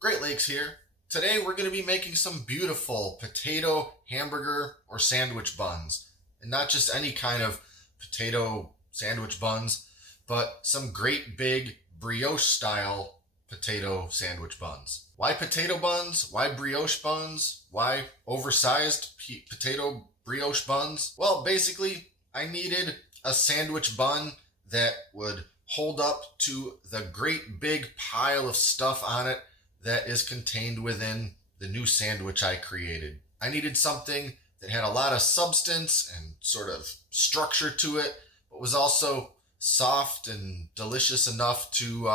Great Lakes here. Today we're going to be making some beautiful potato hamburger or sandwich buns. And not just any kind of potato sandwich buns, but some great big brioche style potato sandwich buns. Why potato buns? Why brioche buns? Why oversized potato brioche buns? Well, basically, I needed a sandwich bun that would hold up to the great big pile of stuff on it that is contained within the new sandwich I created. I needed something that had a lot of substance and sort of structure to it, but was also soft and delicious enough to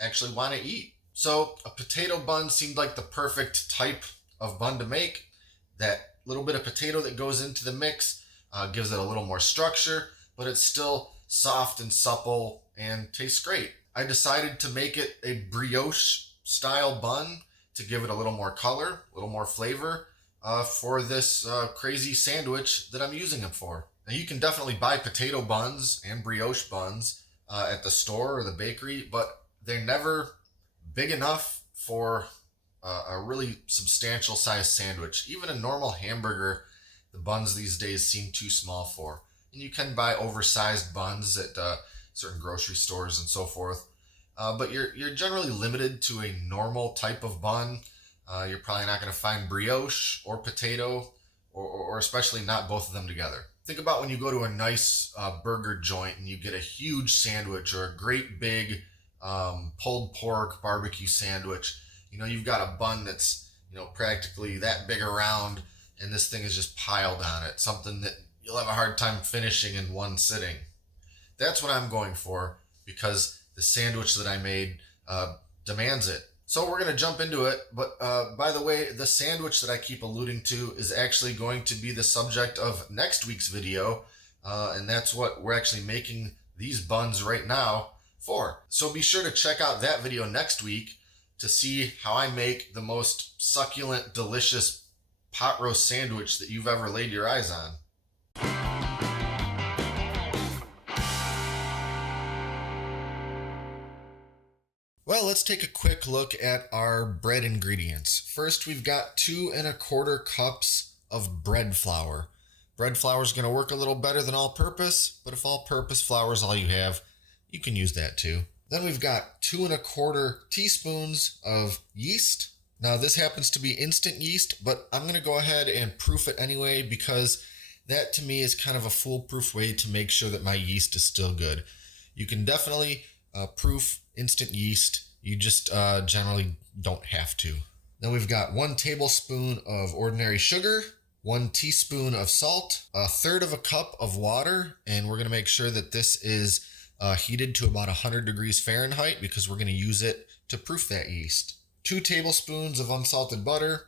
actually want to eat. So a potato bun seemed like the perfect type of bun to make. That little bit of potato that goes into the mix gives it a little more structure, but it's still soft and supple and tastes great. I decided to make it a brioche style bun to give it a little more color, a little more flavor for this crazy sandwich that I'm using it for. Now you can definitely buy potato buns and brioche buns at the store or the bakery, but they're never big enough for a really substantial size sandwich. Even a normal hamburger, the buns these days seem too small for. And you can buy oversized buns at certain grocery stores and so forth. But you're generally limited to a normal type of bun. You're probably not going to find brioche or potato, or especially not both of them together. Think about when you go to a nice burger joint and you get a huge sandwich or a great big pulled pork barbecue sandwich. You know, you've got a bun that's, practically that big around, and this thing is just piled on it. Something that you'll have a hard time finishing in one sitting. That's what I'm going for because the sandwich that I made demands it. So we're going to jump into it. But by the way, the sandwich that I keep alluding to is actually going to be the subject of next week's video. And that's what we're actually making these buns right now for. So be sure to check out that video next week to see how I make the most succulent, delicious pot roast sandwich that you've ever laid your eyes on. Well, let's take a quick look at our bread ingredients. First, we've got 2¼ cups of bread flour. Bread flour is going to work a little better than all-purpose, but if all-purpose flour is all you have, you can use that too. Then we've got 2¼ teaspoons of yeast. Now, this happens to be instant yeast, but I'm going to go ahead and proof it anyway because that to me is kind of a foolproof way to make sure that my yeast is still good. You can definitely proof instant yeast. You just generally don't have to. Then we've got 1 tablespoon of ordinary sugar, 1 teaspoon of salt, 1/3 cup of water, and we're going to make sure that this is heated to about 100 degrees Fahrenheit because we're going to use it to proof that yeast. 2 tablespoons of unsalted butter,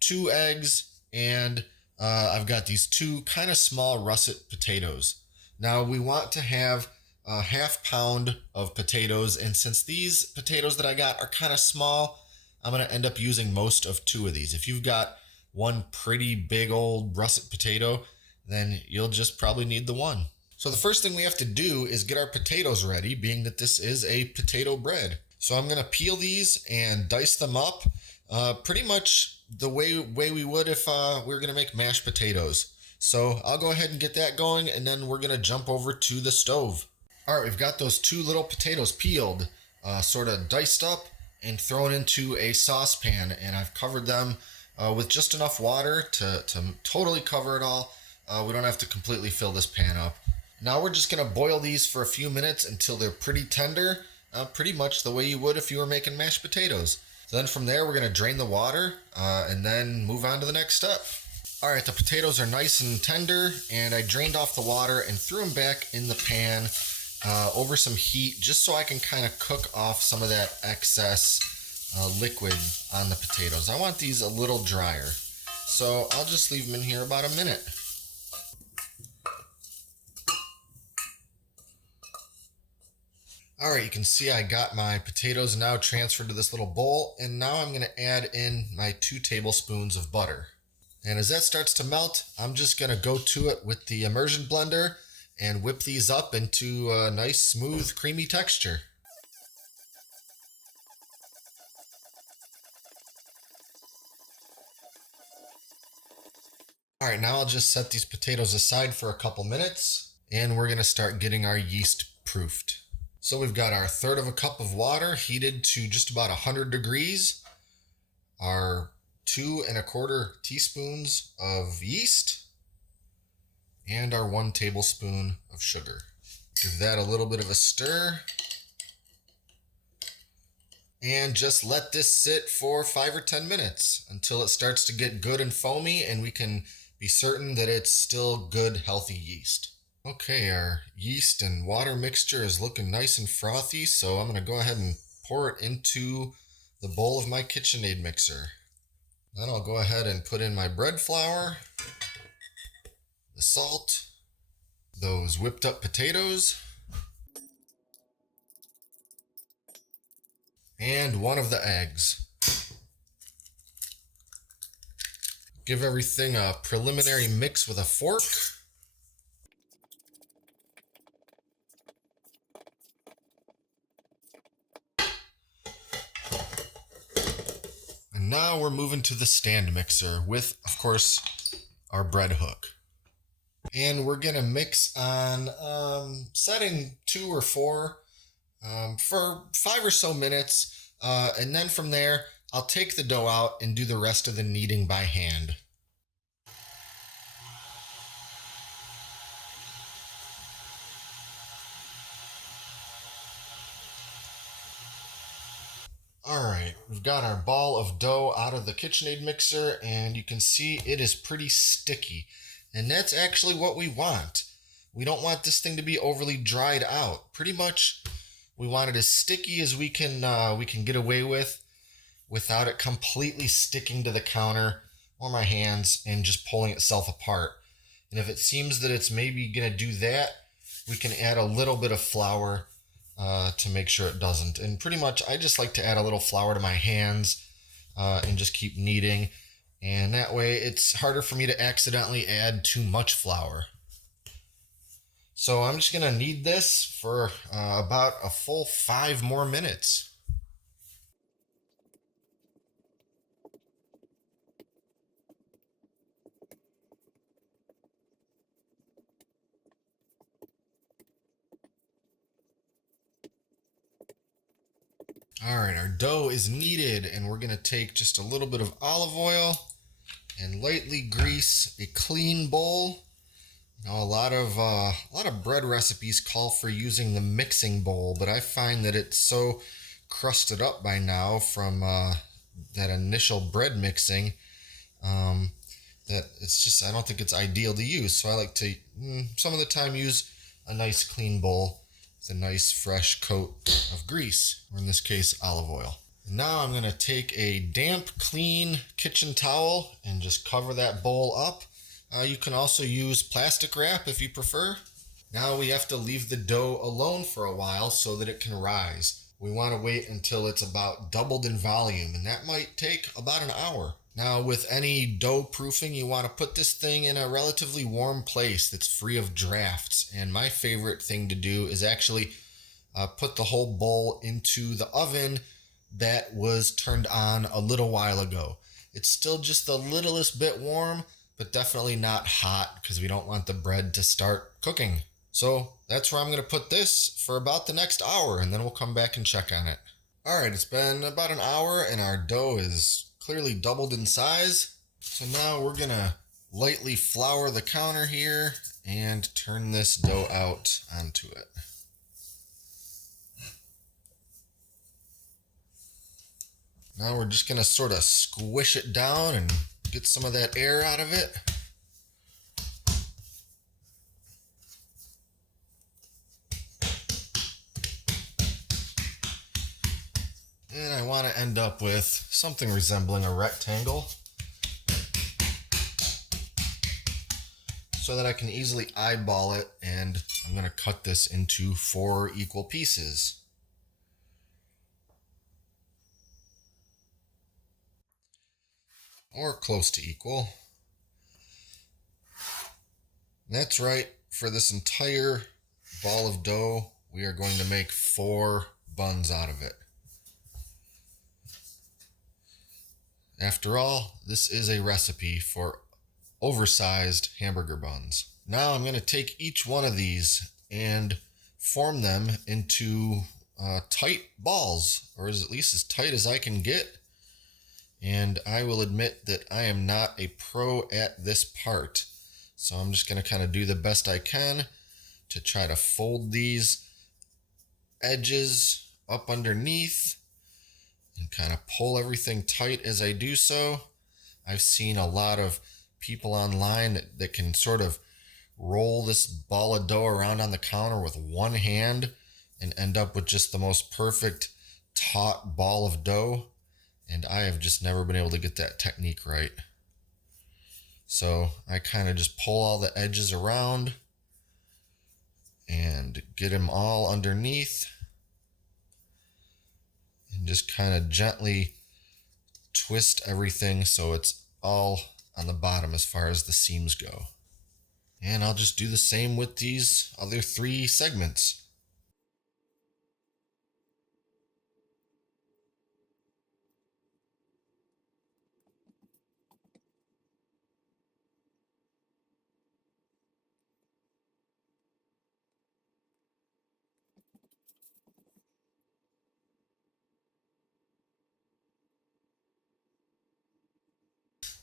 2 eggs, and I've got these 2 kind of small russet potatoes. Now we want to have a 1/2 pound of potatoes, and since these potatoes that I got are kind of small, I'm going to end up using most of 2 of these. If you've got one pretty big old russet potato, then you'll just probably need the one. So the first thing we have to do is get our potatoes ready, being that this is a potato bread. So I'm going to peel these and dice them up pretty much the way we would if we were going to make mashed potatoes. So I'll go ahead and get that going, and then we're going to jump over to the stove. All right, we've got those 2 little potatoes peeled, sort of diced up and thrown into a saucepan, and I've covered them with just enough water to totally cover it all. We don't have to completely fill this pan up. Now we're just going to boil these for a few minutes until they're pretty tender, pretty much the way you would if you were making mashed potatoes. So then from there, we're going to drain the water and then move on to the next step. All right, the potatoes are nice and tender, and I drained off the water and threw them back in the pan over some heat just so I can kind of cook off some of that excess liquid on the potatoes. I want these a little drier, so I'll just leave them in here about a minute. All right, you can see I got my potatoes now transferred to this little bowl, and now I'm going to add in my 2 tablespoons of butter. And as that starts to melt, I'm just going to go to it with the immersion blender and whip these up into a nice, smooth, creamy texture. All right, now I'll just set these potatoes aside for a couple minutes and we're gonna start getting our yeast proofed. So we've got our 1/3 of a cup of water heated to just about 100 degrees, our 2¼ teaspoons of yeast, and our 1 tablespoon of sugar. Give that a little bit of a stir. And just let this sit for 5 or 10 minutes until it starts to get good and foamy and we can be certain that it's still good, healthy yeast. Okay, our yeast and water mixture is looking nice and frothy, so I'm going to go ahead and pour it into the bowl of my KitchenAid mixer. Then I'll go ahead and put in my bread flour, the salt, those whipped up potatoes, and 1 of the eggs. Give everything a preliminary mix with a fork. And now we're moving to the stand mixer with, of course, our bread hook. And we're gonna mix on setting 2 or 4 for 5 or so minutes. And then from there, I'll take the dough out and do the rest of the kneading by hand. All right, we've got our ball of dough out of the KitchenAid mixer and you can see it is pretty sticky. And that's actually what we want. We don't want this thing to be overly dried out. Pretty much we want it as sticky as we can get away with without it completely sticking to the counter or my hands and just pulling itself apart. And if it seems that it's maybe gonna do that, we can add a little bit of flour to make sure it doesn't. And pretty much I just like to add a little flour to my hands and just keep kneading. And that way it's harder for me to accidentally add too much flour. So I'm just gonna knead this for about a full 5 more minutes. All right, our dough is kneaded and we're gonna take just a little bit of olive oil and lightly grease a clean bowl. Now, a lot of bread recipes call for using the mixing bowl, but I find that it's so crusted up by now from that initial bread mixing that it's just, I don't think it's ideal to use. So I like to some of the time use a nice clean bowl with a nice fresh coat of grease, or in this case olive oil. And now I'm going to take a damp, clean kitchen towel and just cover that bowl up. You can also use plastic wrap if you prefer. Now we have to leave the dough alone for a while so that it can rise. We want to wait until it's about doubled in volume, and that might take about an hour. Now, with any dough proofing, you want to put this thing in a relatively warm place that's free of drafts. And my favorite thing to do is actually put the whole bowl into the oven that was turned on a little while ago. It's still just the littlest bit warm, but definitely not hot because we don't want the bread to start cooking. So that's where I'm going to put this for about the next hour, and then we'll come back and check on it. All right, it's been about an hour and our dough is clearly doubled in size. So now we're going to lightly flour the counter here and turn this dough out onto it. Now we're just going to sort of squish it down and get some of that air out of it. And I want to end up with something resembling a rectangle so that I can easily eyeball it, and I'm going to cut this into 4 equal pieces. Or close to equal. That's right, for this entire ball of dough, we are going to make 4 buns out of it. After all, this is a recipe for oversized hamburger buns. Now I'm going to take each one of these and form them into tight balls, or at least as tight as I can get. And I will admit that I am not a pro at this part. So I'm just going to kind of do the best I can to try to fold these edges up underneath and kind of pull everything tight as I do so. I've seen a lot of people online that can sort of roll this ball of dough around on the counter with one hand and end up with just the most perfect taut ball of dough. And I have just never been able to get that technique right. So I kind of just pull all the edges around and get them all underneath and just kind of gently twist everything so it's all on the bottom as far as the seams go. And I'll just do the same with these other 3 segments.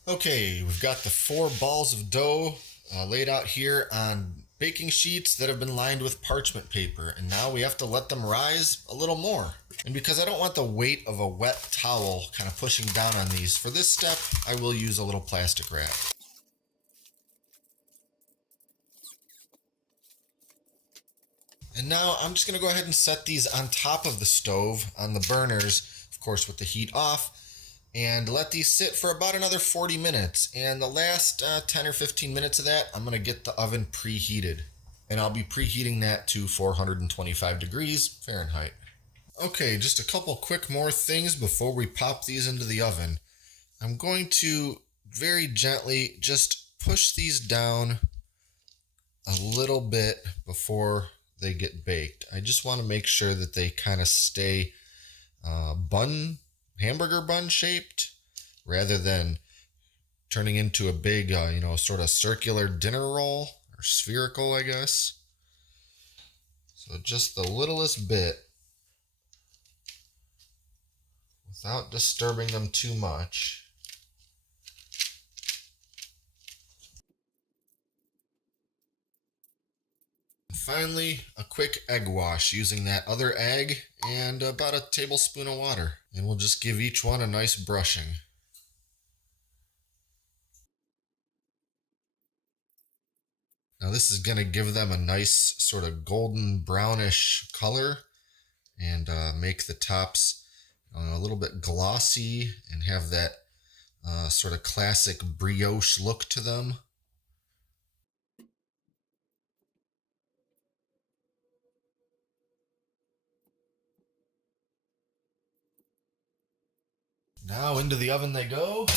Okay, we've got the 4 balls of dough laid out here on baking sheets that have been lined with parchment paper, and now we have to let them rise a little more. And because I don't want the weight of a wet towel kind of pushing down on these, for this step I will use a little plastic wrap. And now I'm just going to go ahead and set these on top of the stove on the burners, of course with the heat off, and let these sit for about another 40 minutes. And the last 10 or 15 minutes of that, I'm going to get the oven preheated. And I'll be preheating that to 425 degrees Fahrenheit. Okay, just a couple quick more things before we pop these into the oven. I'm going to very gently just push these down a little bit before they get baked. I just want to make sure that they kind of stay hamburger bun shaped rather than turning into a big, sort of circular dinner roll, or spherical, I guess. So just the littlest bit without disturbing them too much. Finally, a quick egg wash using that other egg and about a tablespoon of water. And we'll just give each one a nice brushing. Now this is going to give them a nice sort of golden brownish color and make the tops a little bit glossy and have that sort of classic brioche look to them. Now into the oven they go.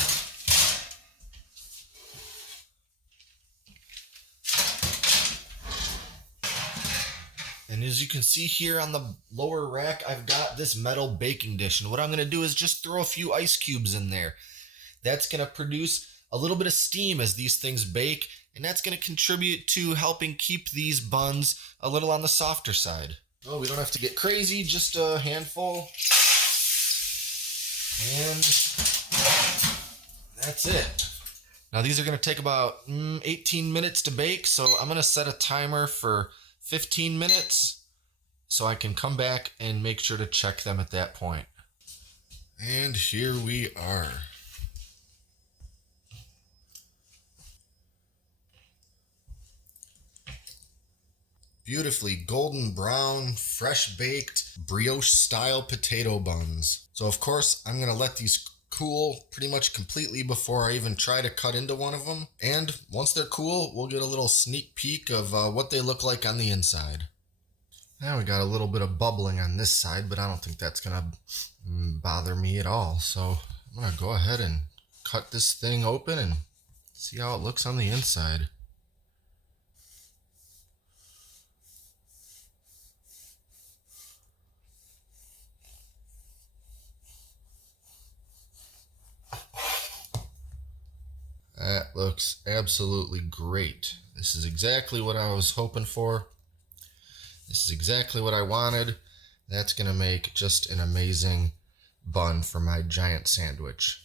And as you can see here on the lower rack, I've got this metal baking dish. And what I'm going to do is just throw a few ice cubes in there. That's going to produce a little bit of steam as these things bake. And that's going to contribute to helping keep these buns a little on the softer side. Oh, we don't have to get crazy, just a handful. And that's it. Now these are going to take about 18 minutes to bake. So I'm going to set a timer for 15 minutes so I can come back and make sure to check them at that point. And here we are. Beautifully golden brown, fresh baked, brioche style potato buns. So of course I'm going to let these cool pretty much completely before I even try to cut into one of them. And once they're cool, we'll get a little sneak peek of what they look like on the inside. Now we got a little bit of bubbling on this side, but I don't think that's gonna bother me at all. So I'm gonna go ahead and cut this thing open and see how it looks on the inside. That looks absolutely great. This is exactly what I was hoping for. This is exactly what I wanted. That's going to make just an amazing bun for my giant sandwich.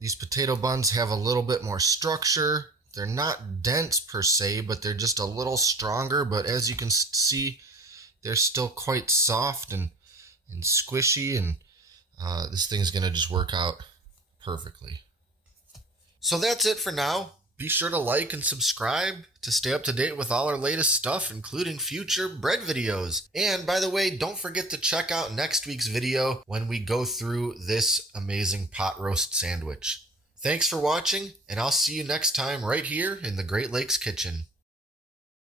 These potato buns have a little bit more structure. They're not dense per se, but they're just a little stronger. But as you can see, they're still quite soft and squishy, and this thing's going to just work out perfectly. So that's it for now. Be sure to like and subscribe to stay up to date with all our latest stuff, including future bread videos. And by the way, don't forget to check out next week's video when we go through this amazing pot roast sandwich. Thanks for watching, and I'll see you next time right here in the Great Lakes Kitchen.